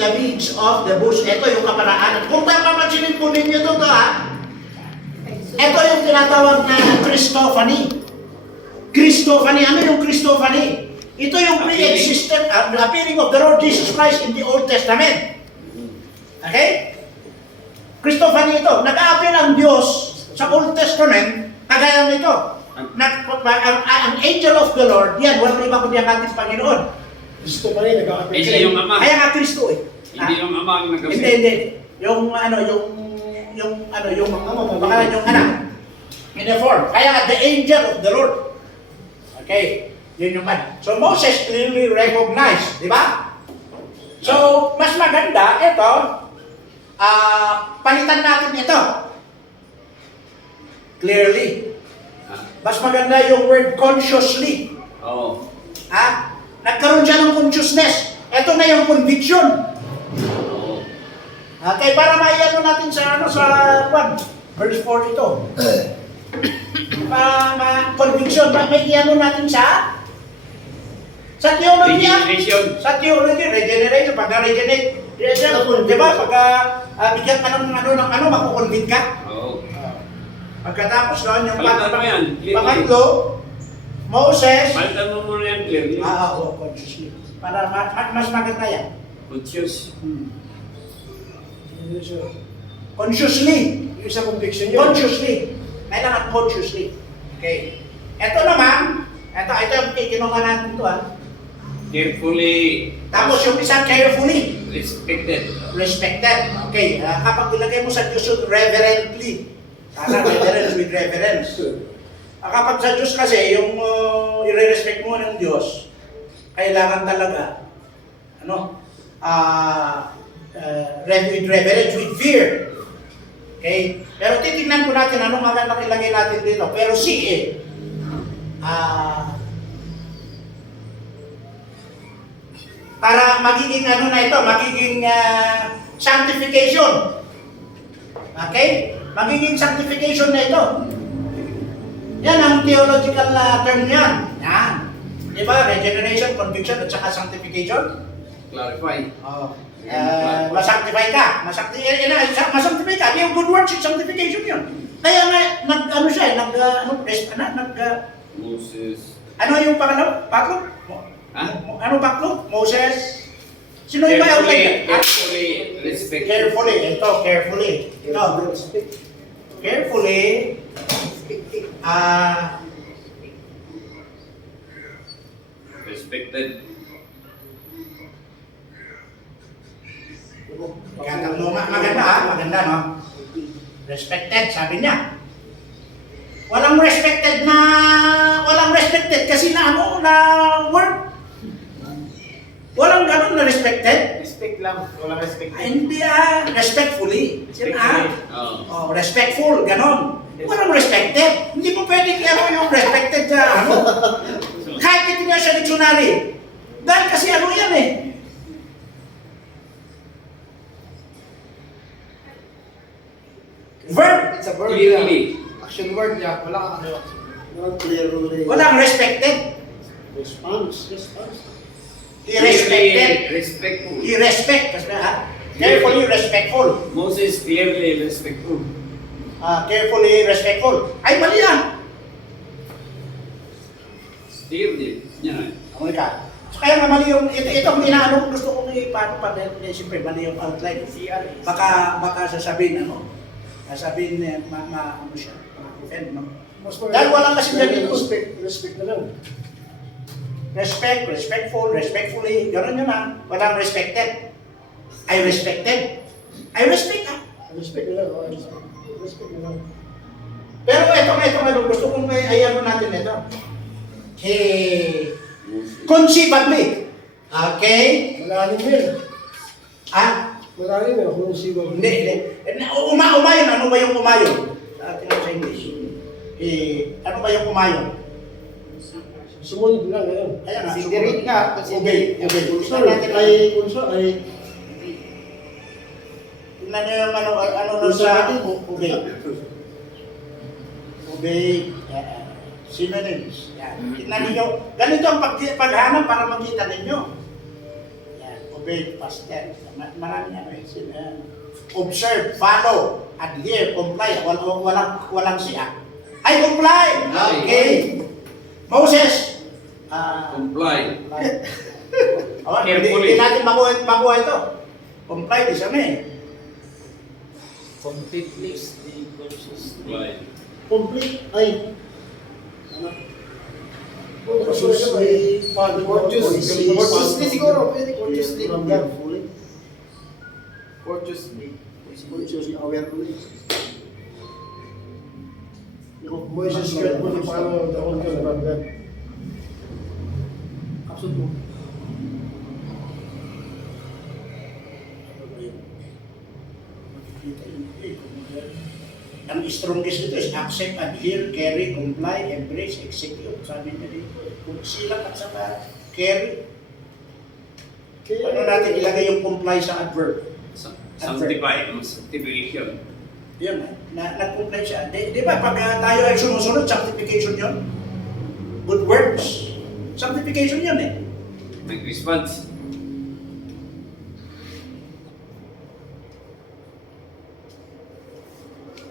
the midst of the bush. Ito yung kaparaanan. Kung papapansinin po ninyo ito, ito yung tinatawag na Christophany. Christophany. Ano yung Christophany? Ito yung pre-existent appearing of the Lord Jesus Christ in the Old Testament. Okay? Christophany ito. Nag-a-appear ang Diyos sa Old Testament, kagaya nito. Ang angel of the Lord, yan, walang iba kundi ang ating Panginoon. Kristo pa rin, nag-a-appear. Hindi yung Ama. Kaya nga Kristo eh. Hindi yung Ama ang nag-appear. Hindi. Yung pangalan yung anak. In the form. Kaya nga, the angel of the Lord. Okay. Yun yung man. So Moses clearly recognized, di ba? So, mas maganda, ito, palitan natin ito. Clearly. Mas maganda yung word consciously. Oo. Nagkaroon siya ng consciousness. Ito na yung conviction. Oo. Okay, para maiano natin sa verse 4 ito. Conviction, may iano natin sa theology. Regeneration. Sa theology, regeneration, pag-regenerate. Di ba? Pag bigyan ka ng makukonvict ka. Oo. Pagkatapos noon, yung Palitan mo yan. pangatlo, Moses. Palitan mo muna yan clearly. Consciously. Para mas maganda yan. Conscious. Consciously. Yung sa conviction yun. Consciously. Kailangan consciously. Okay. Ito naman, ito yung kinuha natin ito Carefully. Tapos yung isa, carefully. Respected. Respected. Okay. Kapag ilagay mo sa Diyos yun, reverently. Sana reverence with reverence. Kapag sa Diyos kasi, yung i-respect mo ng Diyos, kailangan talaga, with reverence, with fear. Okay? Pero titignan ko natin anong magandang ilagay natin dito. Pero para magiging magiging sanctification. Okay? Magiging sanctification na ito. Yan ang theological term yan. Yan. Di ba? Regeneration, conviction, at saka sanctification. Clarify. Masanctify ka. Masanctify ka. Yung good works, yung sanctification yun. Kaya nga, Moses. ano yung pangalawa? Paklog? Ano paklog? Moses? Sino yung may outline? Carefully. Respect. Carefully. Ito, carefully. Ito. Carefully. Respected. Maganda, no? Respected, sabi niya. Walang respected kasi na word. Walang ganun na respected. Respect lang. Walang respect. Hindi respectfully. Respectful, ganon. Walang respected. Hindi mo pwedeng yung respected sa Kahit hindi nga siya dictionary. Dahil kasi yan eh. Verb. It's a verb. Clearly. Action word niya. Walang clearly. Walang respected. Response. He respected. Respectful. He respect. Carefully respectful. Moses clearly respectful. Carefully respectful. Ay, mali yan. Clearly. Yan. Amoy ka. So, kaya nga mali yung, ito ang inaano gusto kong paano pa dahil siyempre mali yung outline. Baka sasabihin sasabihin ano siya, ma-offend, no? Dahil wala kasi dyan ito. Respect na lang. Respectful, respectfully, gano'n yun walang respected. I respected. I respect Respect na lang. Respect na lang. Pero ito, gusto kong ayano natin ito. Conceivably. Okay? Malalim yun. Malalim yun. Conceivably. Hindi. Umayon. Ano ba yung umayon? Tingnan sa English. Ano ba yung umayon? Sumunod lang ngayon. Ayan nga. Considerate nga. Okay. Tingnan nyo yung ano nun sa obey. Obey. Synonyms. Yan. Tingnan ninyo. Ganito ang paghanap para makita ninyo. Yan. obey, past tense. Maraming ano eh. Observe, follow, adhere, comply. Walang siya. Ay, comply! Okay. Moses, Comply. hindi natin makuha ito. Comply, di siya eh. Completely, consciously. Comply. Complete, ay. Ano? Consciously, consciously siguro, pwede consciously. Consciously. Consciously aware mo eh. Moises carefully follow the old commandment. Absolutely. Ang strongest dito is accept, adhere, carry, comply, embrace, execute. Sabi niya dito. Kung sila at saka carry. Paano natin ilagay yung comply sa adverb? Sanctify, sanctification. Yun, nag-comply siya. Di ba pag tayo ay sumusunod, sanctification yun? Good works. Sanctification yun eh. Mag-response.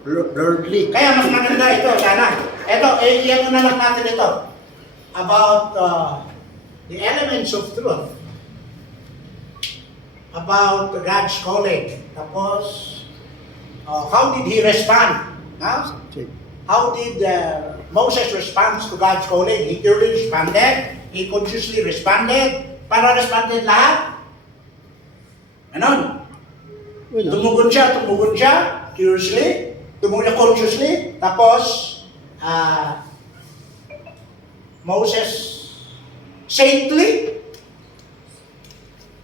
Thirdly, Kaya mas maganda ito, sana. Ito, iyan na lang natin ito. About the elements of truth. About God's calling. Tapos, how did he respond? Huh? How did Moses respond to God's calling? He purely responded. He consciously responded. Para responded lahat. Ganon. Tumugon siya, curiously. Tumugon niya consciously. Tapos, Moses, saintly.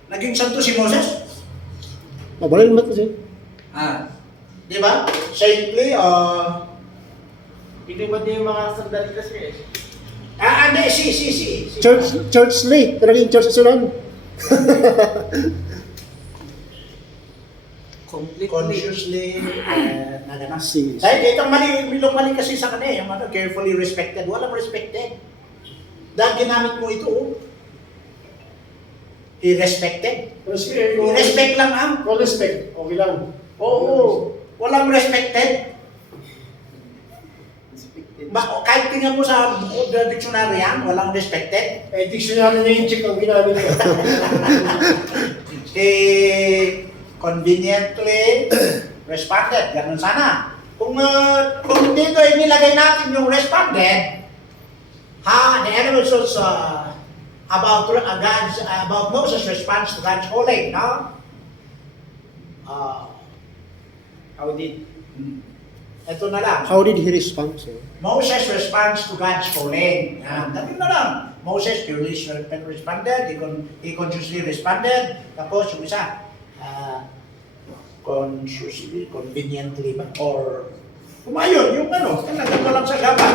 Naging santo si Moses. Mabalin naman kasi. Di ba? Saintly, hindi ba din yung mga sandali kasi eh? hindi, si. Churchly. Talagang church sulan. Completely. Consciously, nagana. Si. Dahil itong mali kasi sa kanya, yung carefully respected. Walang respected. Dahil ginamit mo ito, Irrespected. Respect lang ang. All respect. Okay lang. Oo. Walang respected. Kahit tingnan mo sa bukod na dictionary yan, walang respected. Eh, dictionary na yung check ang ginamit ko. Conveniently responded. Ganun sana. Kung dito inilagay natin yung responded, the elements of about Moses' response to God's calling, no? How did? Ito na lang. How did he respond? Sir? Moses responds to God's calling. Yan. Dati na lang. Moses purely responded. He consciously responded. Tapos yung isa, consciously, conveniently ba? Or, kumayon, yung talagang walang sagapan.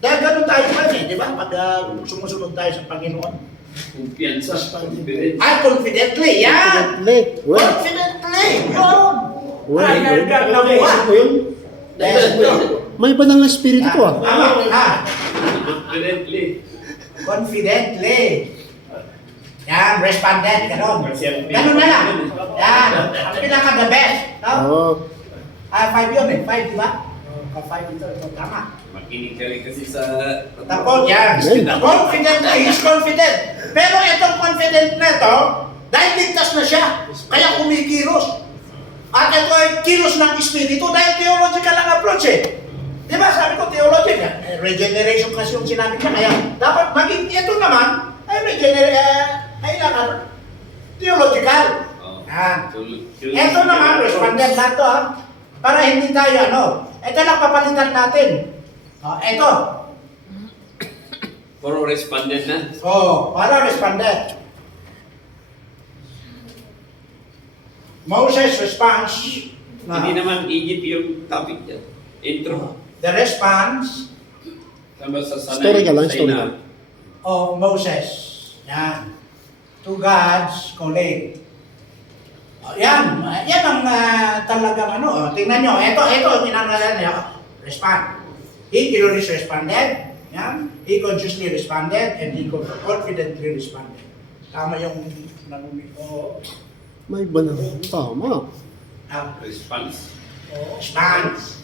Dahil ganun tayo pa di ba? Pag sumusunod tayo sa Panginoon. Kumpiyansa. Confidence. Confidently, yan! Confidently. Well, Confidently! Yun! well, Nakuha. may banal na espiritu ko ah. Tama, Confidently. Confidently. Yan, responded, ganun. Ganun na lang. Yan, ang pinaka-the best. No? Oh. 5 yun eh, 5 di ba? 5 ito, tama. Makinig ka rin kasi sa... Tapos, yan. Confident, he's confident. Pero itong confident na ito, dahil ligtas na siya, kaya kumikilos. At ito ay kilos ng Espiritu dahil theological ang approach eh. Di ba? Sabi ko, theology niya. Regeneration kasi yung sinabi niya. Kaya dapat maging ito naman, ay kailangan theological. Ito naman, respondent na ito para hindi tayo ito lang papalitan natin. Ito. Puro respondent na. Para respondent. Moses responds. Hindi naman Egypt yung topic niya. Intro. The response Tama sa sanay. Story ka lang, sa story ina. lang. of Moses. Yan. To God's calling. Yan ang talagang tingnan nyo. Ito ang inanalan niya. Respond. He clearly responded. Yan. He consciously responded and he confidently responded. Tama yung nanumi. Oo. May iba na. Tama. Response. Stance.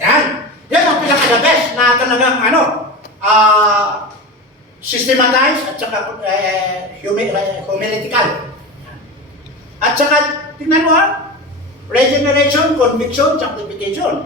Yan. Yan ang pinaka-the best na talagang systematize at saka humilitical. At saka, tingnan mo regeneration, conviction, sanctification.